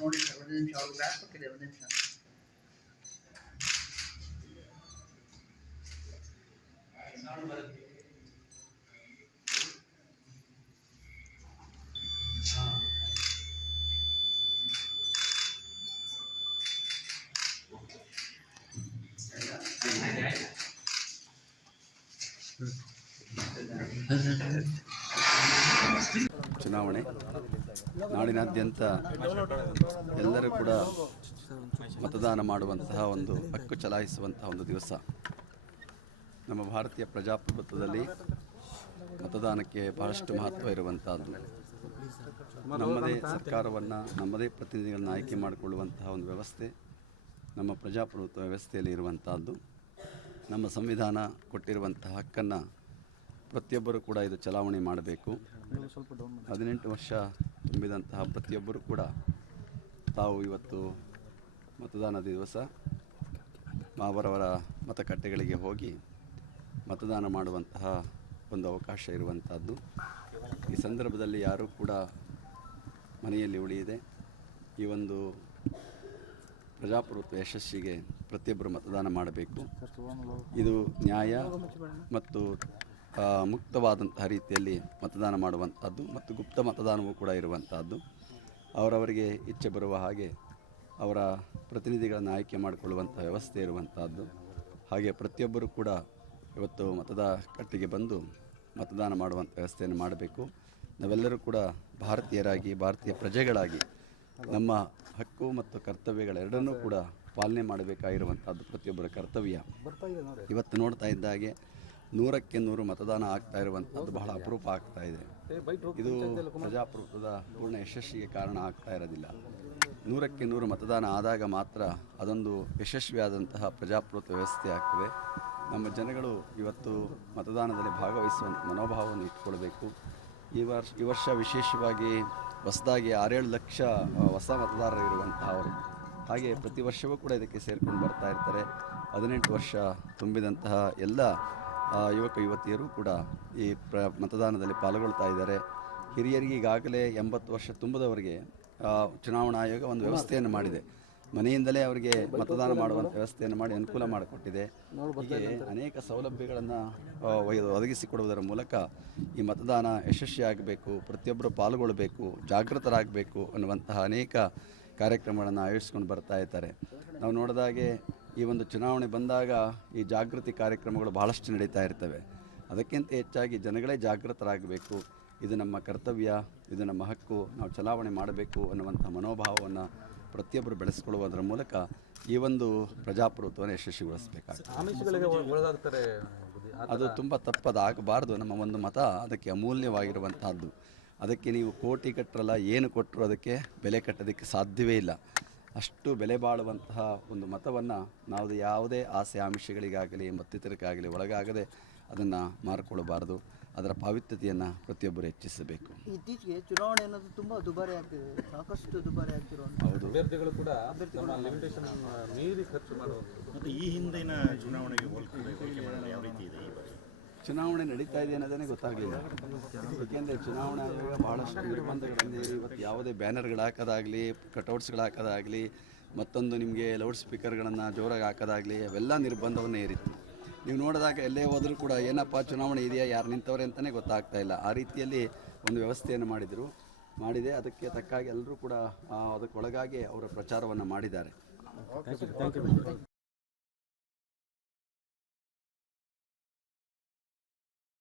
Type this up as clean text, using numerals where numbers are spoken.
ನೋಡಿ ಒಂದು ನಿಮಿಷ ಅವ್ರು ಗ್ಲಾಸ್ ಬೇಕಿದೆ ಒಂದು ನಿಮಿಷ ಚುನಾವಣೆ ನಾಡಿನಾದ್ಯಂತ ಎಲ್ಲರೂ ಕೂಡ ಮತದಾನ ಮಾಡುವಂತಹ ಒಂದು ಹಕ್ಕು ಚಲಾಯಿಸುವಂತಹ ಒಂದು ದಿವಸ. ನಮ್ಮ ಭಾರತೀಯ ಪ್ರಜಾಪ್ರಭುತ್ವದಲ್ಲಿ ಮತದಾನಕ್ಕೆ ಬಹಳಷ್ಟು ಮಹತ್ವ ಇರುವಂತಹದ್ದು. ನಮ್ಮದೇ ಸರ್ಕಾರವನ್ನು ನಮ್ಮದೇ ಪ್ರತಿನಿಧಿಗಳನ್ನು ಆಯ್ಕೆ ಮಾಡಿಕೊಳ್ಳುವಂತಹ ಒಂದು ವ್ಯವಸ್ಥೆ ನಮ್ಮ ಪ್ರಜಾಪ್ರಭುತ್ವ ವ್ಯವಸ್ಥೆಯಲ್ಲಿ ಇರುವಂತಹದ್ದು. ನಮ್ಮ ಸಂವಿಧಾನ ಕೊಟ್ಟಿರುವಂತಹ ಹಕ್ಕನ್ನು ಪ್ರತಿಯೊಬ್ಬರೂ ಕೂಡ ಇದು ಚಲಾವಣೆ ಮಾಡಬೇಕು. 18 ವರ್ಷ ತುಂಬಿದಂತಹ ಪ್ರತಿಯೊಬ್ಬರೂ ಕೂಡ ತಾವು ಇವತ್ತು ಮತದಾನದ ದಿವಸ ಅವರವರ ಮತಗಟ್ಟೆಗಳಿಗೆ ಹೋಗಿ ಮತದಾನ ಮಾಡುವಂತಹ ಒಂದು ಅವಕಾಶ ಇರುವಂಥದ್ದು. ಈ ಸಂದರ್ಭದಲ್ಲಿ ಯಾರೂ ಕೂಡ ಮನೆಯಲ್ಲಿ ಉಳಿಯದೆ ಈ ಒಂದು ಪ್ರಜಾಪ್ರಭುತ್ವ ಯಶಸ್ಸಿಗೆ ಪ್ರತಿಯೊಬ್ಬರು ಮತದಾನ ಮಾಡಬೇಕು. ಇದು ನ್ಯಾಯ ಮತ್ತು ಮುಕ್ತವಾದಂತಹ ರೀತಿಯಲ್ಲಿ ಮತದಾನ ಮಾಡುವಂಥದ್ದು ಮತ್ತು ಗುಪ್ತ ಮತದಾನವೂ ಕೂಡ ಇರುವಂಥದ್ದು. ಅವರವರಿಗೆ ಇಚ್ಛೆ ಬರುವ ಹಾಗೆ ಅವರ ಪ್ರತಿನಿಧಿಗಳನ್ನು ಆಯ್ಕೆ ಮಾಡಿಕೊಳ್ಳುವಂಥ ವ್ಯವಸ್ಥೆ ಇರುವಂಥದ್ದು. ಹಾಗೆ ಪ್ರತಿಯೊಬ್ಬರೂ ಕೂಡ ಇವತ್ತು ಮತಗಟ್ಟೆಗೆ ಬಂದು ಮತದಾನ ಮಾಡುವಂಥ ವ್ಯವಸ್ಥೆಯನ್ನು ಮಾಡಬೇಕು. ನಾವೆಲ್ಲರೂ ಕೂಡ ಭಾರತೀಯರಾಗಿ ಭಾರತೀಯ ಪ್ರಜೆಗಳಾಗಿ ನಮ್ಮ ಹಕ್ಕು ಮತ್ತು ಕರ್ತವ್ಯಗಳೆರಡನ್ನೂ ಕೂಡ ಪಾಲನೆ ಮಾಡಬೇಕಾಗಿರುವಂಥದ್ದು ಪ್ರತಿಯೊಬ್ಬರ ಕರ್ತವ್ಯ. ಇವತ್ತು ನೋಡ್ತಾ ಇದ್ದ ಹಾಗೆ 100ಕ್ಕೆ 100 ಮತದಾನ ಆಗ್ತಾ ಇರುವಂಥದ್ದು ಬಹಳ ಅಪರೂಪ ಆಗ್ತಾ ಇದೆ. ಇದು ಪ್ರಜಾಪ್ರಭುತ್ವದ ಪೂರ್ಣ ಯಶಸ್ಸಿಗೆ ಕಾರಣ ಆಗ್ತಾ ಇರೋದಿಲ್ಲ. 100ಕ್ಕೆ 100 ಮತದಾನ ಆದಾಗ ಮಾತ್ರ ಅದೊಂದು ಯಶಸ್ವಿಯಾದಂತಹ ಪ್ರಜಾಪ್ರಭುತ್ವ ವ್ಯವಸ್ಥೆ ಆಗ್ತದೆ. ನಮ್ಮ ಜನಗಳು ಇವತ್ತು ಮತದಾನದಲ್ಲಿ ಭಾಗವಹಿಸುವಂಥ ಮನೋಭಾವವನ್ನು ಇಟ್ಕೊಳ್ಬೇಕು. ಈ ವರ್ಷ ವಿಶೇಷವಾಗಿ ಹೊಸದಾಗಿ 6-7 ಲಕ್ಷ ಹೊಸ ಮತದಾರರು ಇರುವಂತಹವರು. ಹಾಗೆ ಪ್ರತಿ ವರ್ಷವೂ ಕೂಡ ಇದಕ್ಕೆ ಸೇರ್ಕೊಂಡು ಬರ್ತಾ ಇರ್ತಾರೆ. 18 ವರ್ಷ ತುಂಬಿದಂತಹ ಎಲ್ಲ ಯುವಕ ಯುವತಿಯರು ಕೂಡ ಈ ಮತದಾನದಲ್ಲಿ ಪಾಲ್ಗೊಳ್ತಾ ಇದ್ದಾರೆ. ಹಿರಿಯರಿಗೆ ಈಗಾಗಲೇ 80 ವರ್ಷ ತುಂಬದವರಿಗೆ ಚುನಾವಣಾ ಆಯೋಗ ಒಂದು ವ್ಯವಸ್ಥೆಯನ್ನು ಮಾಡಿದೆ. ಮನೆಯಿಂದಲೇ ಅವರಿಗೆ ಮತದಾನ ಮಾಡುವಂಥ ವ್ಯವಸ್ಥೆಯನ್ನು ಮಾಡಿ ಅನುಕೂಲ ಮಾಡಿಕೊಟ್ಟಿದೆ. ಹೀಗೆ ಅನೇಕ ಸೌಲಭ್ಯಗಳನ್ನು ಒದಗಿಸಿಕೊಡುವುದರ ಮೂಲಕ ಈ ಮತದಾನ ಯಶಸ್ವಿಯಾಗಬೇಕು, ಪ್ರತಿಯೊಬ್ಬರು ಪಾಲ್ಗೊಳ್ಳಬೇಕು, ಜಾಗೃತರಾಗಬೇಕು ಅನ್ನುವಂತಹ ಅನೇಕ ಕಾರ್ಯಕ್ರಮಗಳನ್ನು ಆಯೋಜಿಸ್ಕೊಂಡು ಬರ್ತಾ ಇದ್ದಾರೆ. ನಾವು ನೋಡಿದಾಗೆ ಈ ಒಂದು ಚುನಾವಣೆ ಬಂದಾಗ ಈ ಜಾಗೃತಿ ಕಾರ್ಯಕ್ರಮಗಳು ಬಹಳಷ್ಟು ನಡೀತಾ ಇರ್ತವೆ. ಅದಕ್ಕಿಂತ ಹೆಚ್ಚಾಗಿ ಜನಗಳೇ ಜಾಗೃತರಾಗಬೇಕು. ಇದು ನಮ್ಮ ಕರ್ತವ್ಯ, ಇದು ನಮ್ಮ ಹಕ್ಕು, ನಾವು ಚಲಾವಣೆ ಮಾಡಬೇಕು ಅನ್ನುವಂಥ ಮನೋಭಾವವನ್ನು ಪ್ರತಿಯೊಬ್ಬರು ಬೆಳೆಸ್ಕೊಳ್ಳುವುದರ ಮೂಲಕ ಈ ಒಂದು ಪ್ರಜಾಪ್ರಭುತ್ವವನ್ನು ಯಶಸ್ವಿಗೊಳಿಸಬೇಕಾಗ್ತದೆ. ಅದು ತುಂಬ ತಪ್ಪದಾಗಬಾರ್ದು. ನಮ್ಮ ಒಂದು ಮತ ಅದಕ್ಕೆ ಅಮೂಲ್ಯವಾಗಿರುವಂತಹದ್ದು. ಅದಕ್ಕೆ ನೀವು ಕೋಟಿ ಕಟ್ಟರಲ್ಲ, ಏನು ಕೊಟ್ಟರು ಅದಕ್ಕೆ ಬೆಲೆ ಕಟ್ಟೋದಕ್ಕೆ ಸಾಧ್ಯವೇ ಇಲ್ಲ. ಅಷ್ಟು ಬೆಲೆ ಬಾಳುವಂತಹ ಒಂದು ಮತವನ್ನು ನಾವು ಯಾವುದೇ ಆಸೆ ಆಮಿಷಗಳಿಗಾಗಲಿ ಮತ್ತಿತರಕ್ಕಾಗಲಿ ಒಳಗಾಗದೆ ಅದನ್ನು ಮಾರಿಕೊಳ್ಳಬಾರದು. ಅದರ ಪಾವಿತ್ರ್ಯತೆಯನ್ನು ಪ್ರತಿಯೊಬ್ಬರು ಹೆಚ್ಚಿಸಬೇಕು. ಇತ್ತೀಚೆಗೆ ಚುನಾವಣೆ ಅನ್ನೋದು ತುಂಬ ದುಬಾರಿ ಆಗ್ತಿದೆ, ಸಾಕಷ್ಟು ದುಬಾರಿ ಆಗ್ತಿರುವಂಥ. ಹೌದು, ಅಭ್ಯರ್ಥಿಗಳು ಕೂಡ ಲಿಮಿಟೇಷನ್ ಮೀರಿ ಖರ್ಚು ಮಾಡುವಂಥದ್ದು. ಮತ್ತು ಈ ಹಿಂದಿನ ಚುನಾವಣೆಗೆ ಹೋಲಿಕೆ ಮಾಡಲು ಯಾವ ರೀತಿ ಇದೆ ಈ ಬಾರಿ? ಚುನಾವಣೆ ನಡೀತಾ ಇದೆ ಅನ್ನೋದೇ ಗೊತ್ತಾಗಲಿಲ್ಲ. ಏಕೆಂದರೆ ಚುನಾವಣಾ ಆಯೋಗ ಬಹಳಷ್ಟು ನಿರ್ಬಂಧಗಳನ್ನು ಹೇರಿ ಇವತ್ತು ಯಾವುದೇ ಬ್ಯಾನರ್ಗಳು ಹಾಕೋದಾಗಲಿ, ಕಟೌಟ್ಸ್ಗಳು ಹಾಕೋದಾಗಲಿ, ಮತ್ತೊಂದು ನಿಮಗೆ ಲೌಡ್ ಸ್ಪೀಕರ್ಗಳನ್ನು ಜೋರಾಗಿ ಹಾಕೋದಾಗಲಿ ಅವೆಲ್ಲ ನಿರ್ಬಂಧವನ್ನು ಹೇರಿತ್ತು. ನೀವು ನೋಡಿದಾಗ ಎಲ್ಲೇ ಹೋದರೂ ಕೂಡ ಏನಪ್ಪ ಚುನಾವಣೆ ಇದೆಯಾ, ಯಾರು ನಿಂತವ್ರೆ ಅಂತಲೇ ಗೊತ್ತಾಗ್ತಾ ಇಲ್ಲ. ಆ ರೀತಿಯಲ್ಲಿ ಒಂದು ವ್ಯವಸ್ಥೆಯನ್ನು ಮಾಡಿದೆ. ಅದಕ್ಕೆ ತಕ್ಕಾಗಿ ಎಲ್ಲರೂ ಕೂಡ ಅದಕ್ಕೊಳಗಾಗಿ ಅವರ ಪ್ರಚಾರವನ್ನು ಮಾಡಿದ್ದಾರೆ.